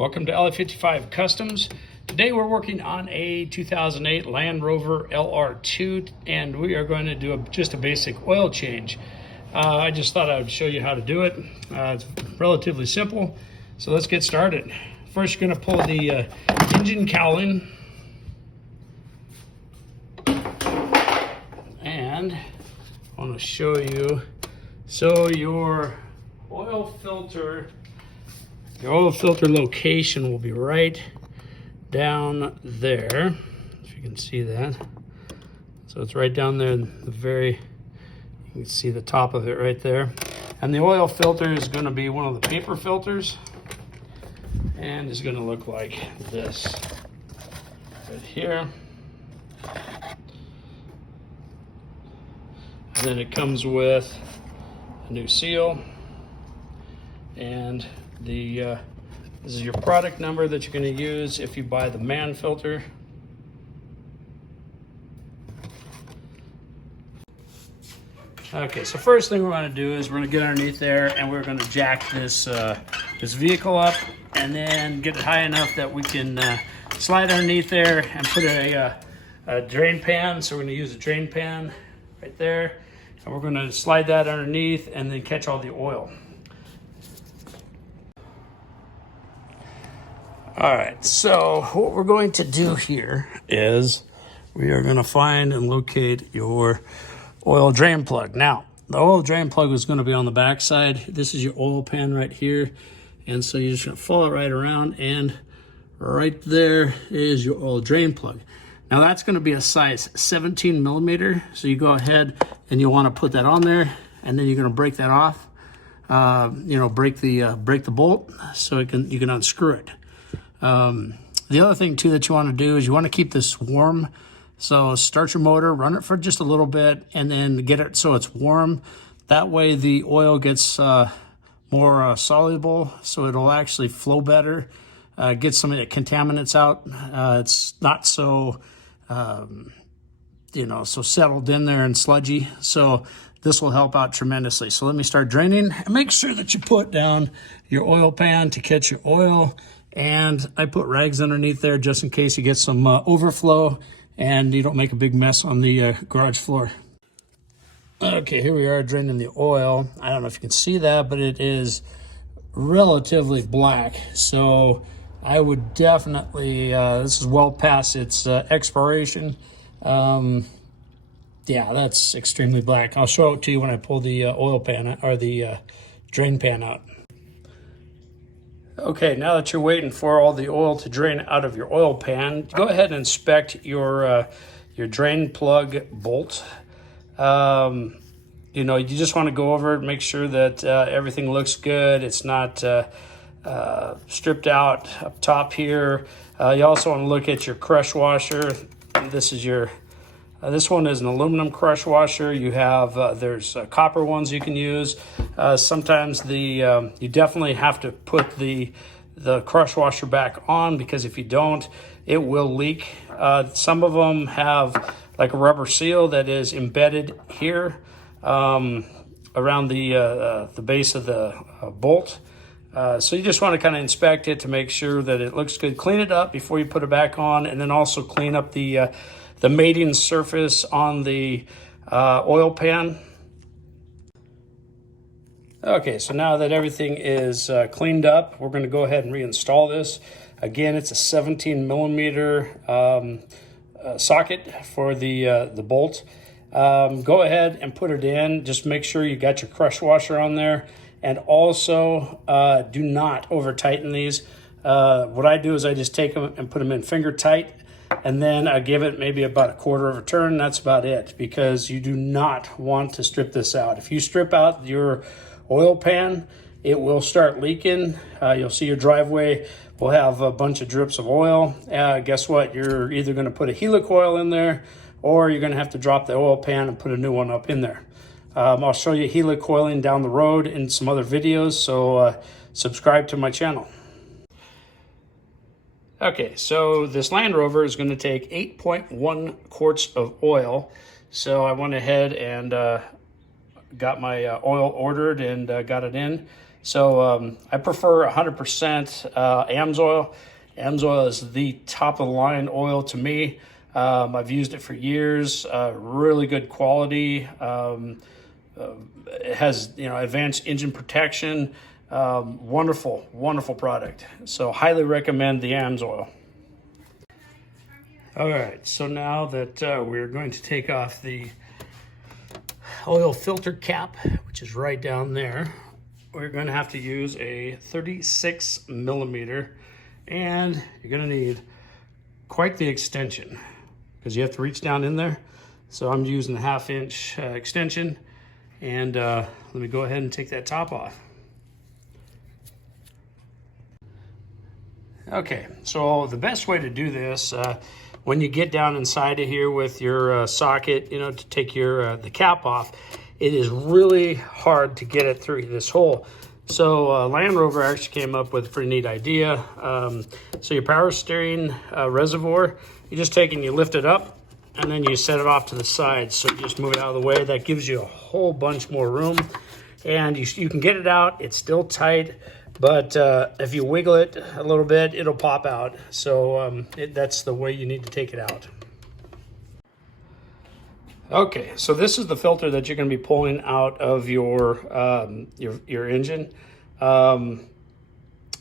Welcome to LA55 Customs. Today we're working on a 2008 Land Rover LR2 and we are going to do just a basic oil change. I just thought I would show you how to do it. It's relatively simple, so let's get started. First you're going to pull the engine cowling and I want to show you, so your oil filter location will be right down there, if you can see that. So it's right down there, you can see the top of it right there. And the oil filter is going to be one of the paper filters and is going to look like this right here. And then it comes with a new seal, and this is your product number that you're going to use if you buy the MAN filter. Okay, so first thing we're going to do is we're going to get underneath there and we're going to jack this this vehicle up and then get it high enough that we can slide underneath there and put a drain pan. So we're going to use a drain pan right there, and we're going to slide that underneath and then catch all the oil. All right, so what we're going to do here is we are going to find and locate your oil drain plug. Now, the oil drain plug is going to be on the back side. This is your oil pan right here. And so you're just going to follow it right around, and right there is your oil drain plug. Now that's going to be a size 17 millimeter. So you go ahead and you want to put that on there, and then you're going to break that off. Break the bolt so you can unscrew it. The other thing too that you want to do is you want to keep this warm. So start your motor, run it for just a little bit, and then get it so it's warm. That way the oil gets more soluble, so it'll actually flow better, get some of the contaminants out. It's not so, so settled in there and sludgy. So this will help out tremendously. So let me start draining, and make sure that you put down your oil pan to catch your oil. And I put rags underneath there just in case you get some overflow and you don't make a big mess on the garage floor. Okay, here we are draining the oil. I don't know if you can see that, but it is relatively black. So I would definitely, this is well past its expiration. Yeah, that's extremely black. I'll show it to you when I pull the oil pan or the drain pan out. Okay, now that you're waiting for all the oil to drain out of your oil pan, go ahead and inspect your drain plug bolt. You just want to go over it, make sure that everything looks good. It's not stripped out up top here. You also want to look at your crush washer. This is this one is an aluminum crush washer. You have there's copper ones you can use. Sometimes you definitely have to put the crush washer back on, because if you don't, it will leak. Some of them have like a rubber seal that is embedded here around the base of the bolt. So you just want to kind of inspect it to make sure that it looks good. Clean it up before you put it back on, and then also clean up the mating surface on the oil pan. Okay, so now that everything is cleaned up, we're going to go ahead and reinstall this. Again, it's a 17 millimeter socket for the bolt. Go ahead and put it in. Just make sure you got your crush washer on there, and also do not over tighten these. What I do is I just take them and put them in finger tight, and then I give it maybe about a quarter of a turn. That's about it, because you do not want to strip this out. If you strip out your oil pan, it will start leaking. You'll see your driveway will have a bunch of drips of oil. Guess what? You're either going to put a helicoil in there, or you're going to have to drop the oil pan and put a new one up in there. I'll show you helicoiling down the road in some other videos, so subscribe to my channel. Okay, so this Land Rover is going to take 8.1 quarts of oil. So I went ahead and got my oil ordered and got it in. So I prefer 100% AMSOIL. AMSOIL is the top of the line oil to me. I've used it for years. Really good quality. It has, you know, advanced engine protection. Wonderful, wonderful product. So highly recommend the AMSOIL. All right, so now that we're going to take off the oil filter cap, which is right down there, we're going to have to use a 36 millimeter, and you're going to need quite the extension because you have to reach down in there. So I'm using the 1/2 inch extension, and let me go ahead and take that top off. Okay, so the best way to do this, when you get down inside of here with your socket, you know, to take your the cap off, it is really hard to get it through this hole. So Land Rover actually came up with a pretty neat idea. So your power steering reservoir, you just take and you lift it up, and then you set it off to the side. So you just move it out of the way. That gives you a whole bunch more room, and you can get it out. It's still tight, but if you wiggle it a little bit, it'll pop out. So that's the way you need to take it out. Okay, so this is the filter that you're going to be pulling out of your engine.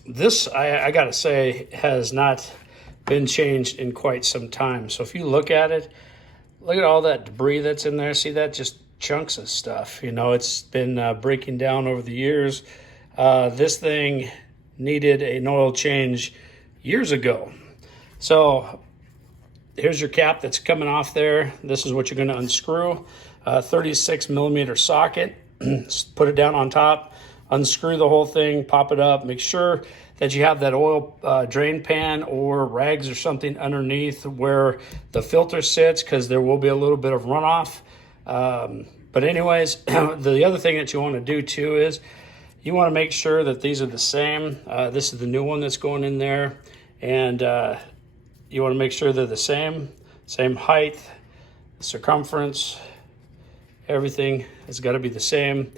This, I got to say, has not been changed in quite some time. So if you look at it, look at all that debris that's in there. See that? Just chunks of stuff. You know, it's been breaking down over the years. This thing needed an oil change years ago. So here's your cap that's coming off there. This is what you're going to unscrew. 36 millimeter socket. Put it down on top. Unscrew the whole thing. Pop it up. Make sure that you have that oil drain pan or rags or something underneath where the filter sits, because there will be a little bit of runoff. But anyways, the other thing that you want to do too is you want to make sure that these are the same. This is the new one that's going in there, and you want to make sure they're the same height, circumference, everything has got to be the same.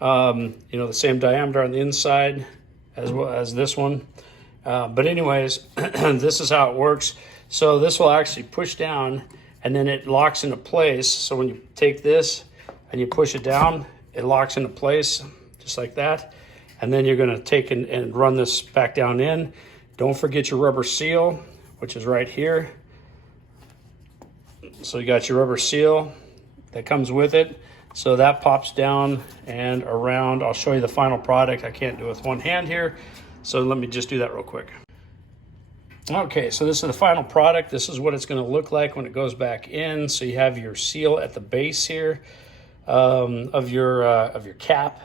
You know, the same diameter on the inside as well as this one. But anyways, this is how it works. So this will actually push down, and then it locks into place. So when you take this and you push it down, it locks into place just like that. And then you're going to take and run this back down in. Don't forget your rubber seal, which is right here. So you got your rubber seal that comes with it. So that pops down and around. I'll show you the final product. I can't do it with one hand here, so let me just do that real quick. Okay, so this is the final product. This is what it's going to look like when it goes back in. So you have your seal at the base here of your cap.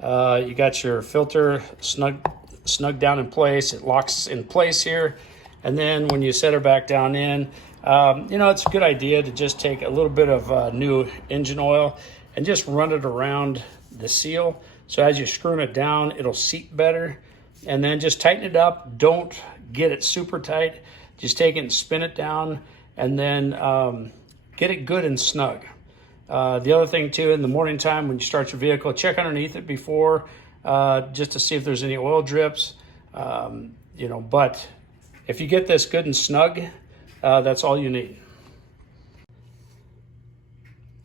You got your filter snug down in place. It locks in place here. And then when you set her back down in, you know, it's a good idea to just take a little bit of new engine oil and just run it around the seal. So as you're screwing it down, it'll seat better. And then just tighten it up. Don't get it super tight. Just take it and spin it down, and then get it good and snug. The other thing too, in the morning time when you start your vehicle, check underneath it before, just to see if there's any oil drips. You know, but if you get this good and snug, that's all you need.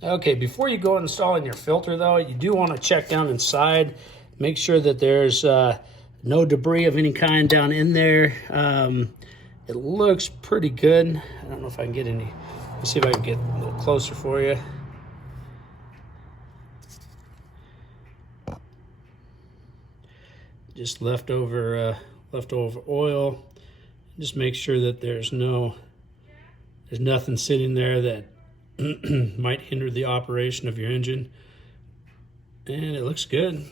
Okay, before you go installing your filter though, you do want to check down inside. Make sure that there's no debris of any kind down in there. It looks pretty good. I don't know if I can get any. Let's see if I can get a little closer for you. Just leftover oil. Just make sure that there's nothing sitting there that might hinder the operation of your engine. And it looks good.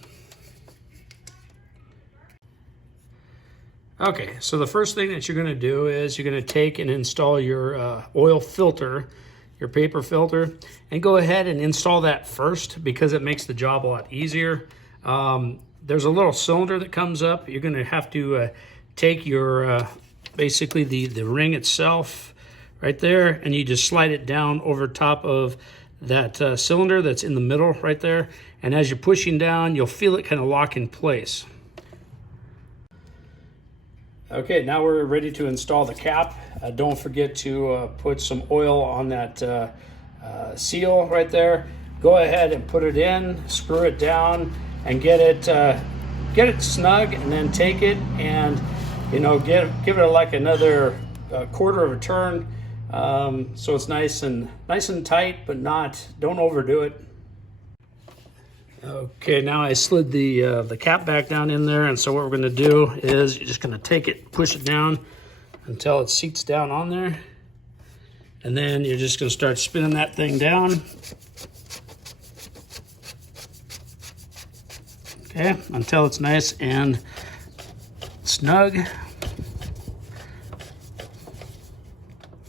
Okay, so the first thing that you're going to do is you're going to take and install your oil filter, your paper filter, and go ahead and install that first because it makes the job a lot easier. There's a little cylinder that comes up. You're going to have to take your basically the ring itself right there, and you just slide it down over top of that cylinder that's in the middle right there. And as you're pushing down, you'll feel it kind of lock in place. Okay, now we're ready to install the cap. Don't forget to put some oil on that seal right there. Go ahead and put it in, screw it down, and get it snug, and then take it and give it like another quarter of a turn, so it's nice and tight, but don't overdo it. Okay, now I slid the cap back down in there, and so what we're going to do is you're just going to take it, push it down until it seats down on there, and then you're just going to start spinning that thing down. Okay, until it's nice and snug.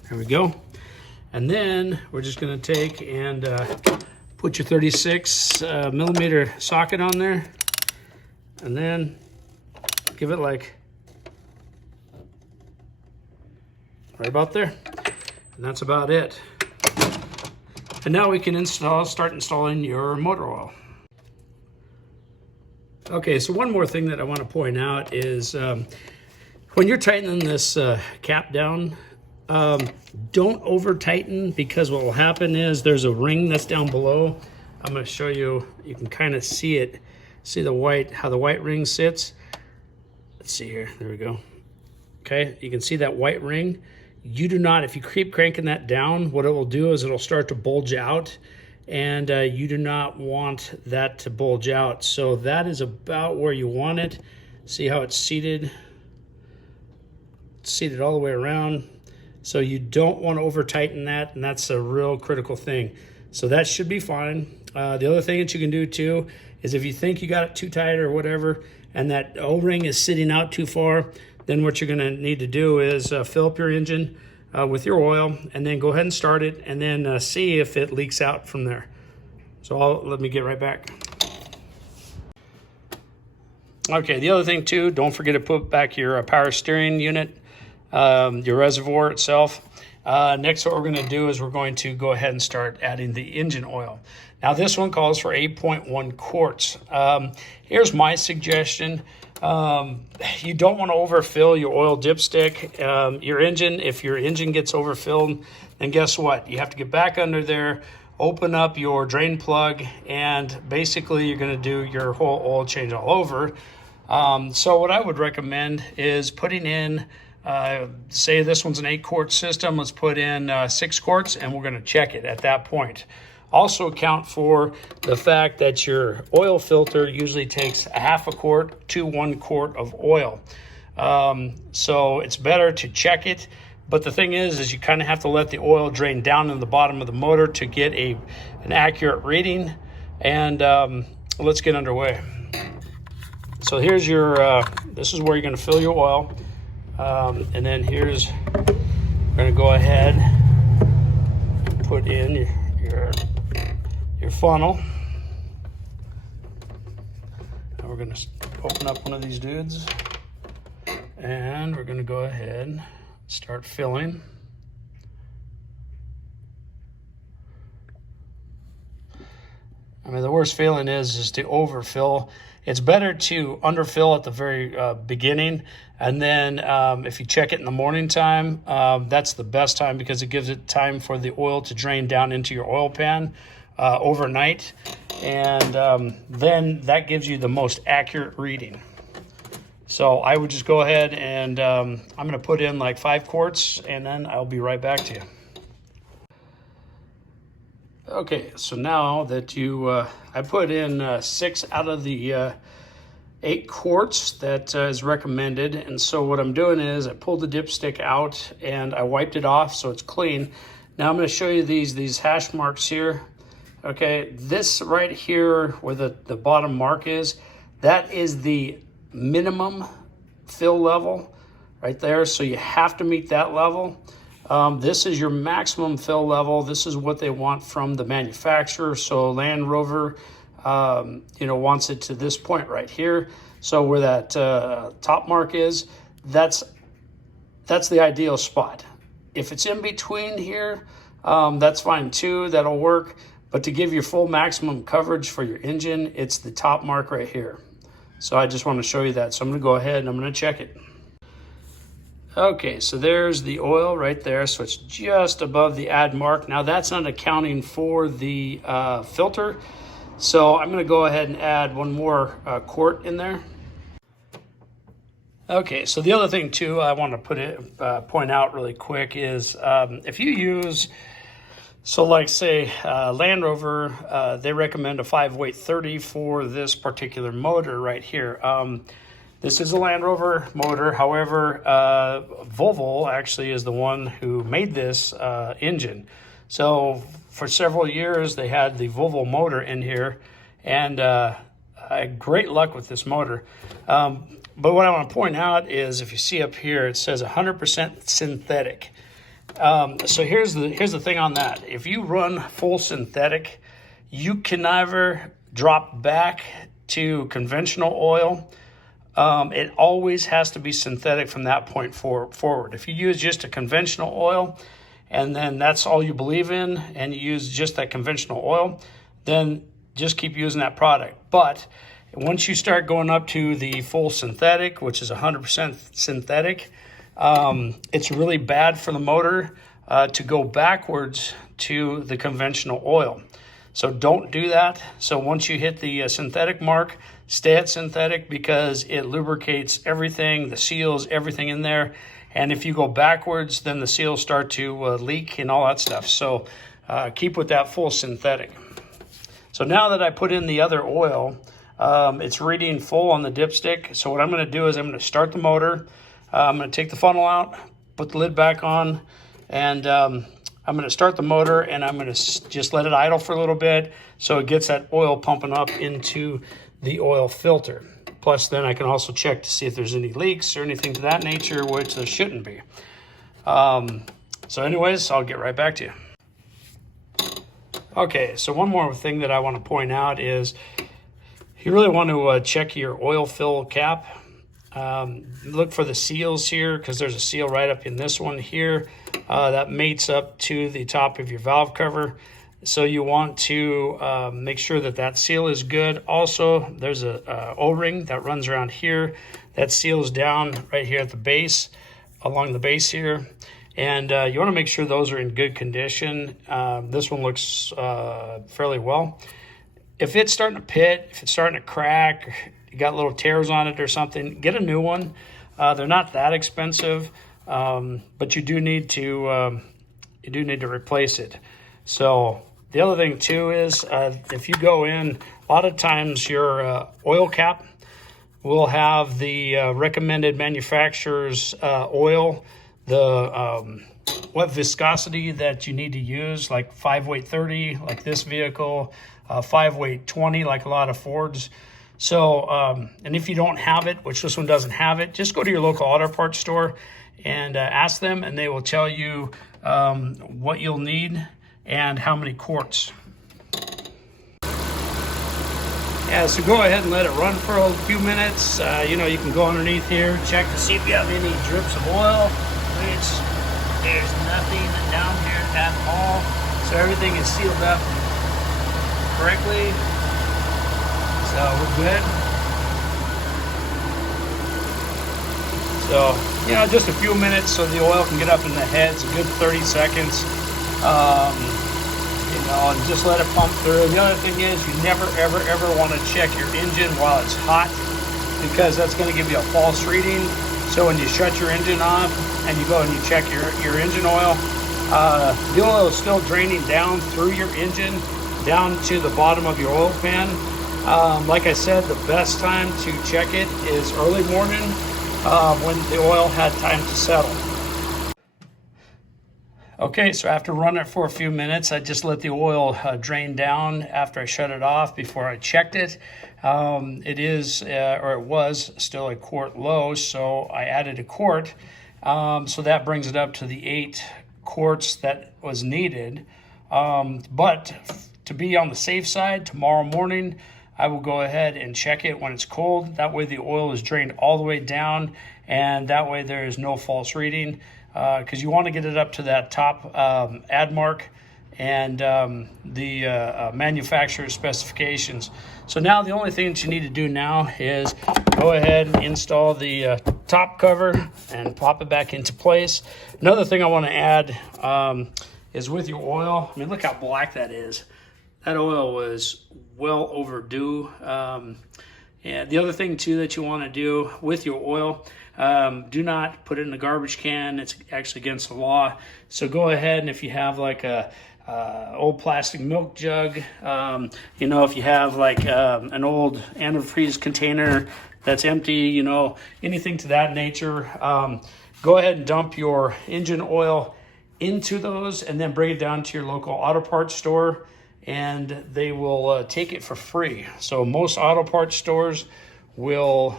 There we go. And then we're just going to take and put your 36 millimeter socket on there, and then give it like right about there. And that's about it. And now we can start installing your motor oil. Okay, so one more thing that I want to point out is when you're tightening this cap down, don't over tighten, because what will happen is there's a ring that's down below. I'm going to show you, you can kind of see it, how the white ring sits. Let's see here, there we go. Okay, you can see that white ring. You do not, if you keep cranking that down, what it will do is it'll start to bulge out, and you do not want that to bulge out. So that is about where you want it. See how it's seated? It's seated all the way around. So you don't want to over tighten that, and that's a real critical thing. So that should be fine. The other thing that you can do too is if you think you got it too tight or whatever, and that O-ring is sitting out too far, then what you're going to need to do is fill up your engine with your oil, and then go ahead and start it, and then see if it leaks out from there. So let me get right back. Okay, the other thing too, don't forget to put back your power steering unit, your reservoir itself. Next, what we're going to do is we're going to go ahead and start adding the engine oil. Now this one calls for 8.1 quarts. Here's my suggestion. You don't want to overfill your oil dipstick. Your engine, if your engine gets overfilled, then guess what? You have to get back under there, open up your drain plug, and basically you're going to do your whole oil change all over. So what I would recommend is putting in, say this one's an 8-quart system, let's put in 6 quarts, and we're going to check it at that point. Also account for the fact that your oil filter usually takes a half a quart to 1 quart of oil. So it's better to check it. But the thing is you kind of have to let the oil drain down in the bottom of the motor to get an accurate reading. And let's get underway. So here's your, this is where you're going to fill your oil. And then we're going to go ahead and put in your funnel. Now we're going to open up one of these dudes, and we're going to go ahead and start filling. I mean, the worst feeling is to overfill. It's better to underfill at the very beginning, and then if you check it in the morning time, that's the best time, because it gives it time for the oil to drain down into your oil pan overnight, and then that gives you the most accurate reading. So I would just go ahead and I'm going to put in like 5 quarts, and then I'll be right back to you. Okay, so now that I put in 6 out of the 8 quarts that is recommended, and so what I'm doing is I pulled the dipstick out and I wiped it off so it's clean. Now I'm going to show you these hash marks here. Okay, this right here where the bottom mark is, that is the minimum fill level right there, so you have to meet that level. This is your maximum fill level. This is what they want from the manufacturer. So Land Rover, wants it to this point right here. So where that top mark is, that's the ideal spot. If it's in between here, that's fine too. That'll work. But to give you full maximum coverage for your engine, it's the top mark right here. So I just want to show you that. So I'm going to go ahead and I'm going to check it. Okay, so there's the oil right there. So it's just above the add mark. Now that's not accounting for the filter. So I'm going to go ahead and add one more quart in there. Okay, so the other thing too I want to point out really quick is if you use, so like say Land Rover, they recommend a 5-weight 30 for this particular motor right here. This is a Land Rover motor. However, Volvo actually is the one who made this engine. So for several years, they had the Volvo motor in here, and I had great luck with this motor. But what I want to point out is if you see up here, it says 100% synthetic. So here's the thing on that. If you run full synthetic, you can never drop back to conventional oil. It always has to be synthetic from that point forward. If you use just a conventional oil and then that's all you believe in and you use just that conventional oil, then just keep using that product. But once you start going up to the full synthetic, which is 100% synthetic, it's really bad for the motor to go backwards to the conventional oil. So don't do that. So once you hit the synthetic mark, stay at synthetic because it lubricates everything, the seals, everything in there. And if you go backwards, then the seals start to leak and all that stuff. So keep with that full synthetic. So now that I put in the other oil, it's reading full on the dipstick. So what I'm going to do is I'm going to start the motor. I'm going to take the funnel out, put the lid back on, and I'm going to start the motor, and I'm going to just let it idle for a little bit so it gets that oil pumping up into the oil filter. Plus, then I can also check to see if there's any leaks or anything to that nature, which there shouldn't be. So anyways, I'll get right back to you. Okay, so one more thing that I want to point out is you really want to check your oil fill cap. Look for the seals here because there's a seal right up in this one here that mates up to the top of your valve cover. So you want to make sure that that seal is good. Also, there's a O-ring that runs around here that seals down right here at the base, along the base here. And you want to make sure those are in good condition. This one looks fairly well. If it's starting to pit, if it's starting to crack, you got little tears on it or something, get a new one. They're not that expensive, but you do need to replace it. So the other thing too is if you go in, a lot of times your oil cap will have the recommended manufacturer's oil, the what viscosity that you need to use, like 5-weight 30, like this vehicle, 5-weight 20, like a lot of Fords. So, and if you don't have it, which this one doesn't have it, just go to your local auto parts store and ask them, and they will tell you what you'll need and how many quarts. Yeah, so go ahead and let it run for a few minutes. You know, you can go underneath here, check to see if you have any drips of oil, which there's nothing down here at all. So everything is sealed up correctly. So we're good. So, you know, just a few minutes so the oil can get up in the heads, a good 30 seconds. You know, and just let it pump through. The other thing is you never, ever, ever want to check your engine while it's hot because that's going to give you a false reading. So when you shut your engine off and you go and you check your engine oil, the oil is still draining down through your engine, down to the bottom of your oil pan. Like I said, the best time to check it is early morning when the oil had time to settle. Okay, so after running it for a few minutes, I just let the oil drain down after I shut it off before I checked it. It is, or it was, still a quart low, so I added a quart. So that brings it up to the 8 quarts that was needed. But to be on the safe side, tomorrow morning, I will go ahead and check it when it's cold. That way the oil is drained all the way down, and that way there is no false reading. Because you want to get it up to that top add mark and the manufacturer specifications. So now the only thing that you need to do now is go ahead and install the top cover and pop it back into place. Another thing I want to add is with your oil. I mean, look how black that is. That oil was well overdue. And the other thing too that you want to do with your oil, do not put it in the garbage can. It's actually against the law. So go ahead, and if you have like a old plastic milk jug, you know, if you have like an old antifreeze container that's empty, you know, anything to that nature, go ahead and dump your engine oil into those and then bring it down to your local auto parts store, and they will take it for free. So most auto parts stores will,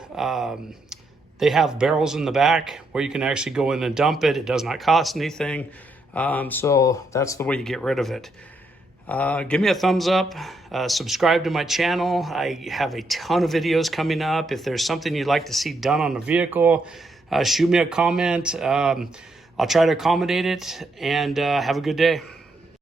they have barrels in the back where you can actually go in and dump it. It does not cost anything. So that's the way you get rid of it. Give me a thumbs up, subscribe to my channel. I have a ton of videos coming up. If there's something you'd like to see done on the vehicle, shoot me a comment. I'll try to accommodate it, and have a good day.